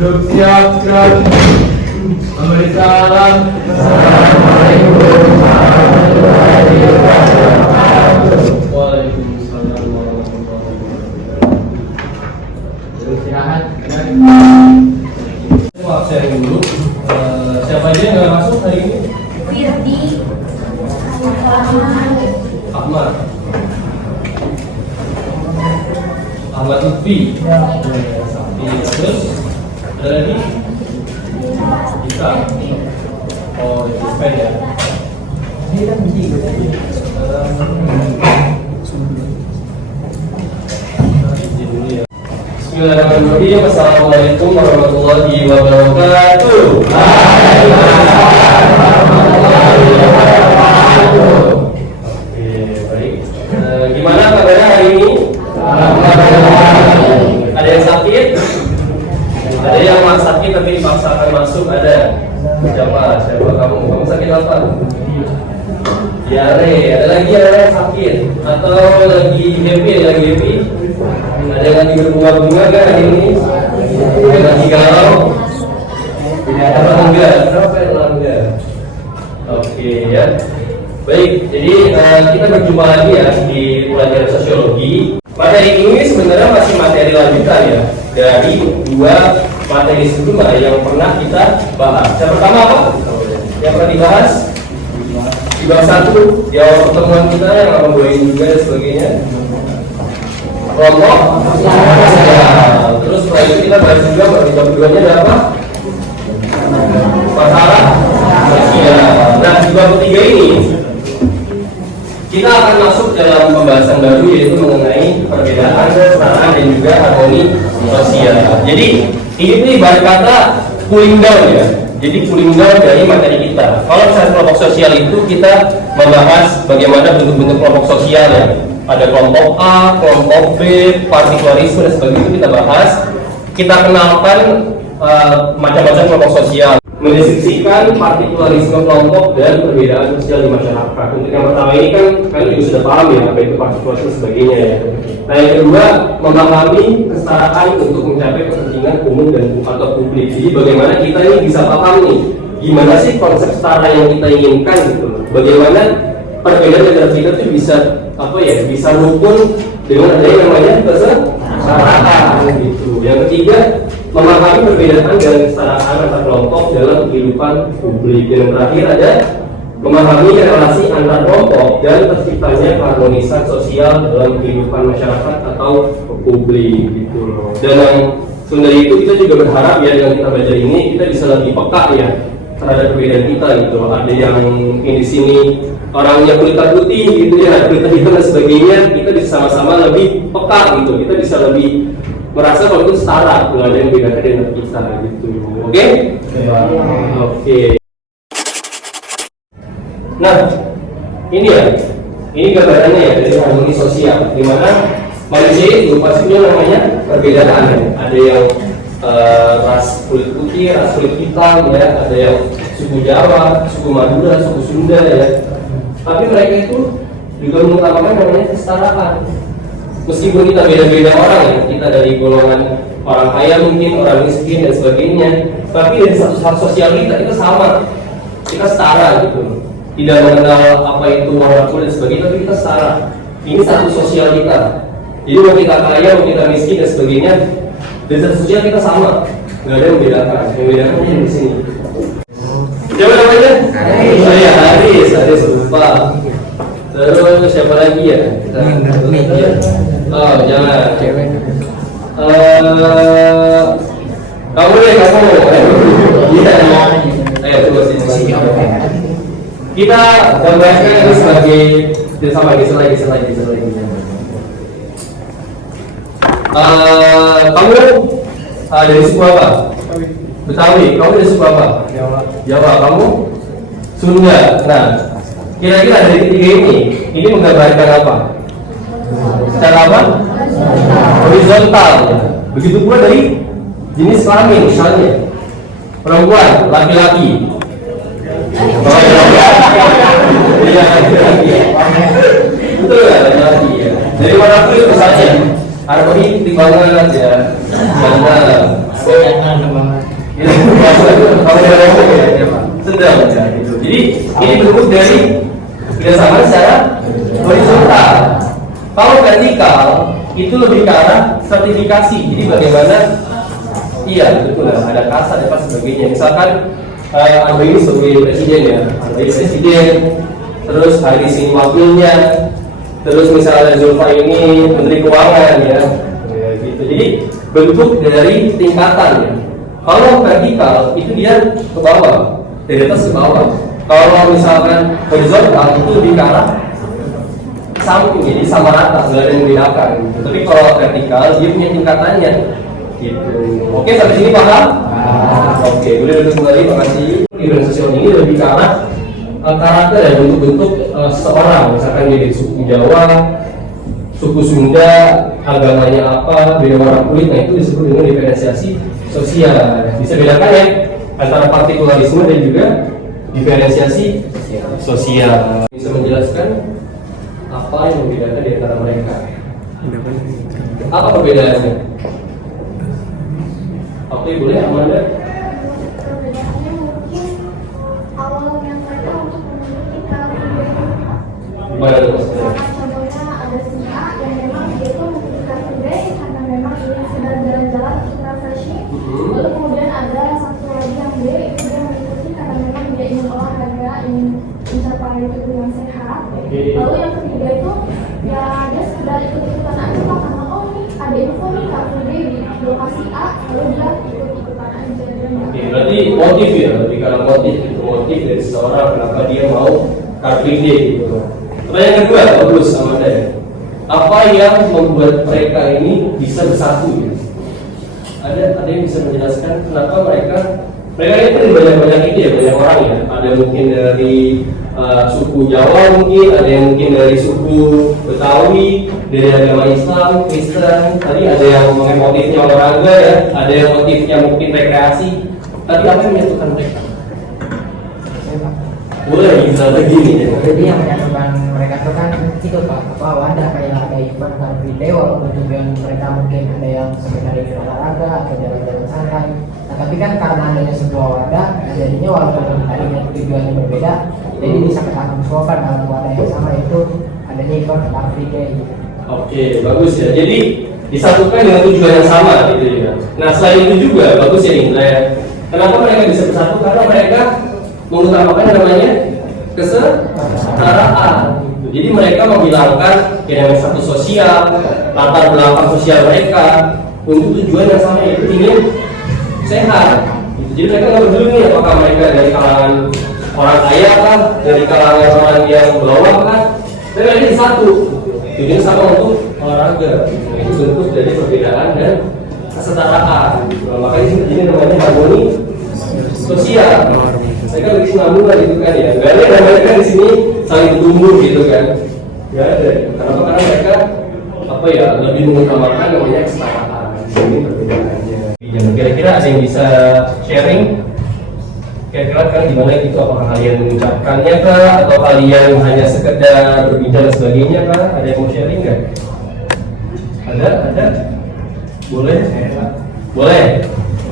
Duduk siap, gerak. Memberi salam. Assalamualaikum warahmatullahi wabarakatuh. Waalaikumsalam warahmatullahi wabarakatuh. Istirahat. Maaf saya dulu. Siapa aja yang nggak masuk hari ini? Firdi, Ahmad. Ahmad Lutfi. Terus ada lagi? Bisa. Oh, itu pen ya. Bismillahirrahmanirrahim. Assalamualaikum warahmatullahi wabarakatuh. Oke, baik. Gimana kabarnya hari ini? Ada yang sakit? Ada yang sakit tapi dipaksakan masuk, ada? Siapa? Kamu sakit apa? Diare. Ada lagi yang sakit? Atau lagi happy? Ada yang lagi berbunga-bunga kan hari ini? Ada yang lagi galau? Enggak. Oke ya. Baik, jadi kita berjumpa lagi ya di pelajaran sosiologi. Materi ini sebenarnya masih materi lanjutan ya dari dua materi sebelumnya yang pernah kita bahas. Yang pertama apa? Yang pernah dibahas? Di bab 1 di awal pertemuan kita yang akan bawain juga dan sebagainya. Kelompok sosial. Terus setelah itu kita bahas juga di bab 2-nya ada apa? Masalah sosial. Nah, di bab 3 ini kita akan masuk dalam pembahasan baru yaitu mengenai perbedaan, kesetaraan dan juga harmoni sosial. Jadi ini tuh ibarat kata cooling down ya. Jadi cooling down dari materi kita. Kalau misalnya kelompok sosial itu kita membahas bagaimana bentuk-bentuk kelompok sosial ya. Ada kelompok A, kelompok B, partikularisme dan sebagainya itu kita bahas. Kita kenalkan macam-macam kelompok sosial, mendeskripsikan partikularisme kelompok dan perbedaan sosial di masyarakat. Untuk yang pertama ini kan kalian juga sudah paham ya apa itu partikularisme dan sebagainya ya. Nah yang kedua memahami kesetaraan untuk mencapai kepentingan umum dan atau publik. Jadi bagaimana kita ini bisa paham nih gimana sih konsep setara yang kita inginkan gitu. Bagaimana perbedaan antara kita tuh bisa bisa rukun dengan adanya namanya kesetaraan gitu. Yang ketiga memahami perbedaan dan kesetaraan antar kelompok dalam kehidupan publik. Dan yang terakhir ada memahami relasi antar kelompok dan terciptanya keharmonisan sosial dalam kehidupan masyarakat atau publik gitu loh. Dan yang dari itu kita juga berharap ya dengan kita belajar ini kita bisa lebih peka ya terhadap perbedaan kita gitu. Ada yang di sini orangnya kulit putih gitu ya, kulit hitam dan sebagainya, kita bisa sama-sama lebih peka gitu. Kita bisa lebih merasa kalau itu setara, kalau ada yang bedakan dengan kita gitu. Oke? Oke. Nah, ini ya, ini gambarannya ya dari harmoni sosial, di mana manusia itu pasti punya namanya perbedaan ya. Ada yang ras kulit putih, ras kulit hitam ya, ada yang suku Jawa, suku Madura, suku Sunda ya. Tapi mereka itu juga mengutamakan namanya kesetaraan. Meskipun kita beda-beda orang ya, kita dari golongan orang kaya mungkin, orang miskin dan sebagainya, tapi dari satu hak sosial kita sama, kita setara gitu. Tidak mengenal apa itu warna kulit dan sebagainya, tapi kita setara. Ini satu sosial kita. Jadi mau kita kaya, mau kita miskin dan sebagainya, dari satu sosial kita sama, nggak ada yang membedakan. Yang membedakan di sini. Siapa namanya? Haris lupa. Terus siapa lagi ya? Oh jangan. Kamu deh kamu. Iya. Ayo coba sini. Kita gambarkan ini sebagai sama geser lagi. Kamu dari suku apa? Betawi. Kamu dari suku apa? Jawa. Kamu? Sunda. Nah, kira-kira dari ketiga ini menggambarkan apa? Secara apa? Horizontal. Begitu pula dari jenis kelamin, misalnya perempuan, laki-laki. Iya, laki-laki. Betul ya, laki-laki ya. Dari warna kulit misalnya, harmoni putih banget ya, ganteng. Sedang ya, gitu. Jadi ini bentuk dari kerjasama secara horizontal. Kalau vertikal itu lebih ke arah stratifikasi. Jadi bagaimana? Iya betul lah. Ada kasa, ada apa sebagainya. Misalkan Anda ini sebagai presiden ya, Anda ini presiden, terus Haris ini wakilnya, terus misalnya Zulfa ini menteri keuangan ya, gitu. Jadi bentuk dari tingkatan ya. Kalau vertikal itu dia ke bawah, dari atas ke bawah. Kalau misalkan horizontal itu lebih ke arah samping, jadi sama rata, nggak ada yang membedakan. Tapi kalau vertikal dia punya tingkatannya. Gitu. Oke, sampai sini paham? Oke, boleh duduk kembali, makasih. Kehidupan sosial ini lebih ke arah karakter ya, bentuk-bentuk seseorang. Misalkan dia dari suku Jawa, suku Sunda, agamanya apa, beda warna kulit, nah itu disebut dengan diferensiasi sosial. Bisa bedakan ya antara partikularisme dan juga diferensiasi sosial. Bisa menjelaskan apa yang membedakan di antara mereka? Apa perbedaannya? Oke, boleh Amanda? Perbedaannya mungkin awalnya mereka untuk memiliki karakter Gimana tuh maksudnya? contohnya ada si A yang memang dia itu memiliki karakter B karena memang dia sedang jalan-jalan untuk refreshing. Lalu kemudian ada satu lagi yang B itu dia mengikuti karena memang dia ingin olahraga, ingin mencapai tubuh yang sehat. Lalu yang ketiga itu ya dia sekedar ikut-ikutan aja Pak, karena oh nih ada info nih karakter B di lokasi A, lalu dia ikut-ikutan aja. Oke, berarti motif ya, lebih karena motif dari seseorang kenapa dia mau car free day gitu. Pertanyaan kedua, bagus sama saya. Apa yang membuat mereka ini bisa bersatu ya? Ada yang bisa menjelaskan kenapa mereka ini kan banyak itu ya, banyak orang ya. Ada mungkin dari suku Jawa mungkin, ada yang mungkin dari suku Betawi, dari agama Islam, Kristen. Tadi ada yang motifnya olahraga ya, ada yang motifnya mungkin rekreasi. Tapi apa yang menyatukan mereka? Boleh misalnya gini ya. Jadi yang menyatukan mereka itu kan itu Pak, ada kayak ada event car free day walaupun tujuan mereka mungkin ada yang sekedar ingin olahraga atau jalan-jalan santai. Nah tapi kan karena adanya sebuah wadah, jadinya walaupun tadinya tujuannya berbeda, jadi bisa ketangkap semua dalam wadah yang sama, itu adanya event car free day. Oke, bagus ya. Jadi disatukan dengan tujuan yang sama gitu ya. Nah selain itu juga bagus ya Indra ya. Kenapa mereka bisa bersatu? Karena mereka mengutamakan namanya kesetaraan. Jadi mereka menghilangkan yang satu sosial, latar belakang sosial mereka untuk tujuan yang sama, yaitu ingin sehat. Jadi mereka nggak peduli nih apakah mereka dari kalangan orang kaya kan, dari kalangan orang yang bawah kan, mereka ini satu. Tujuan sama untuk olahraga. Itu bentuk dari perbedaan dan kesetaraan. Makanya ini namanya harmoni sosial. Mereka lebih sambungan gitu kan ya. Gak ada yang mereka di sini saling tumbuh gitu kan. Gak ada. Kenapa? Karena mereka lebih mengutamakan namanya kesetaraan. Ini perbedaannya. Kira-kira ada yang bisa sharing? Kira-kira kan gimana itu? Apakah kalian mengucapkannya kah? Atau kalian hanya sekedar berbicara dan sebagainya kah? Ada yang mau sharing nggak? Ada? Boleh? Boleh?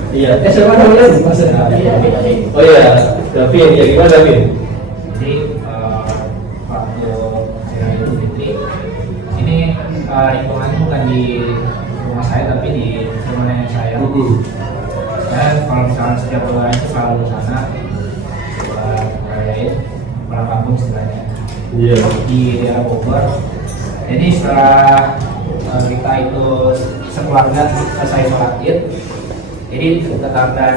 Iya, siapa namanya? Oh iya, Davin, ya gimana Davin? Jadi waktu saya Idul Fitri ini hitungannya bukan di rumah saya tapi di rumah nenek saya. Dan kalau misalnya setiap lebaran itu selalu ke sana buat ngerayain pulang kampung sebenarnya. Iya. Di daerah Bogor. Jadi setelah kita itu sekeluarga selesai sholat Id, jadi tetangga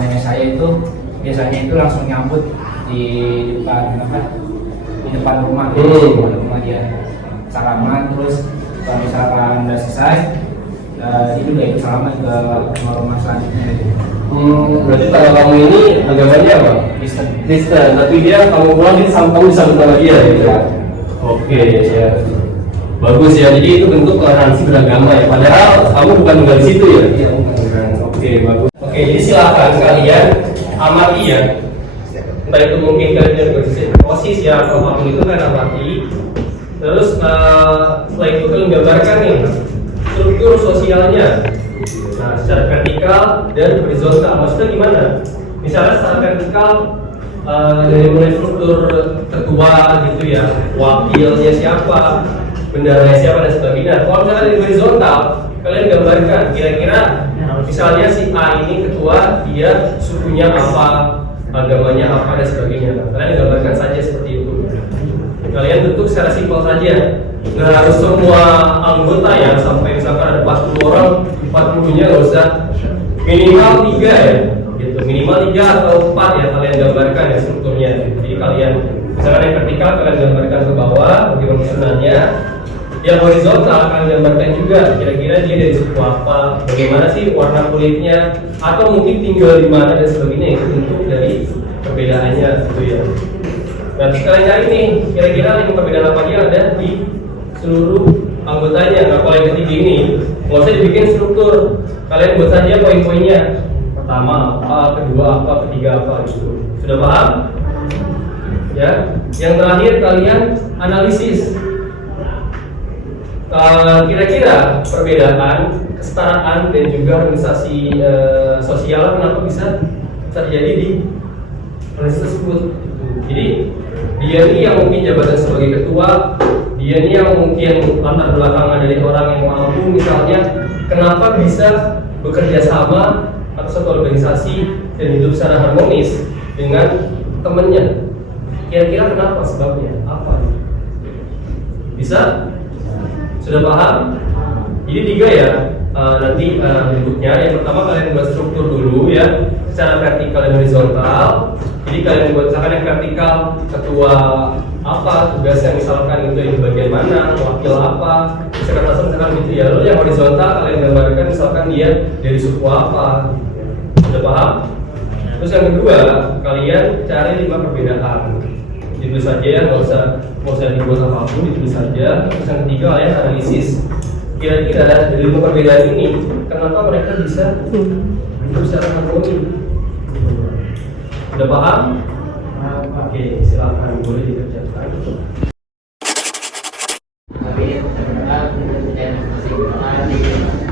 nenek saya itu biasanya itu langsung nyambut di depan rumah, di depan rumah dia salaman, terus kalau misalkan udah selesai itu udah ikut salaman ke rumah selanjutnya gitu. Berarti kalau kamu ini agamanya apa? Kristen, tapi dia kamu pulang ini kamu disambut sama dia gitu. Oke ya. Bagus ya, jadi itu bentuk toleransi beragama ya. Padahal kamu bukan tinggal di situ ya? Iya, bukan. Oke, bagus. Oke, jadi silakan kalian amati ya. Entah itu mungkin kalian posisi ya atau apapun itu kan amati. Terus setelah itu kalian gambarkan nih struktur sosialnya. Nah, secara vertikal dan horizontal maksudnya gimana? Misalnya secara vertikal dari mulai struktur ketua gitu ya, wakilnya siapa, bendaranya siapa dan sebagainya. Kalau misalnya dari horizontal, kalian gambarkan kira-kira misalnya si A ini ketua, dia sukunya apa, agamanya apa dan sebagainya. Nah, kalian gambarkan saja seperti itu. Kalian bentuk secara simpel saja. Nggak harus semua anggota ya, sampai misalkan ada 40 orang, 40-nya nggak usah, minimal 3 ya gitu. Minimal 3 atau 4 ya kalian gambarkan ya strukturnya. Jadi kalian misalkan yang vertikal kalian gambarkan ke bawah bagaimana susunannya. Yang horizontal kalian gambarkan juga kira-kira dia dari suku apa, bagaimana sih warna kulitnya, atau mungkin tinggal di mana dan sebagainya. Itu bentuk dari perbedaannya gitu ya. Nah, terus kalian cari nih, kira-kira lima perbedaan apa aja ada di seluruh anggotanya. Nah, kalau yang ketiga ini, nggak usah dibikin struktur, kalian buat saja poin-poinnya. Pertama apa, kedua apa, ketiga apa gitu. Sudah paham? Ya. Yang terakhir kalian analisis. Kira-kira perbedaan, kesetaraan dan juga organisasi sosial kenapa bisa terjadi di organisasi tersebut. Jadi dia ini yang mungkin jabatan sebagai ketua, dia ini yang mungkin latar belakang dari orang yang mampu misalnya, kenapa bisa bekerja sama atau satu organisasi dan hidup secara harmonis dengan temannya. Kira-kira kenapa sebabnya? Apa? Bisa? Sudah paham? Jadi 3 ya nanti bentuknya. Yang pertama kalian buat struktur dulu ya, secara vertikal dan horizontal. Jadi kalian buat misalkan yang vertikal ketua apa tugasnya misalkan itu di bagian mana, wakil apa, sekretaris misalkan gitu ya. Lalu yang horizontal kalian gambarkan misalkan dia dari suku apa. Sudah paham? Terus yang kedua kalian cari 5 perbedaan. Itu saja ya, nggak usah dibuat apapun, itu saja. Terus yang ketiga kalian analisis kira-kira dari 5 perbedaan ini kenapa mereka bisa hidup secara harmoni. Udah paham? Oke, silakan boleh dikerjakan. Tapi ternyata tidak masih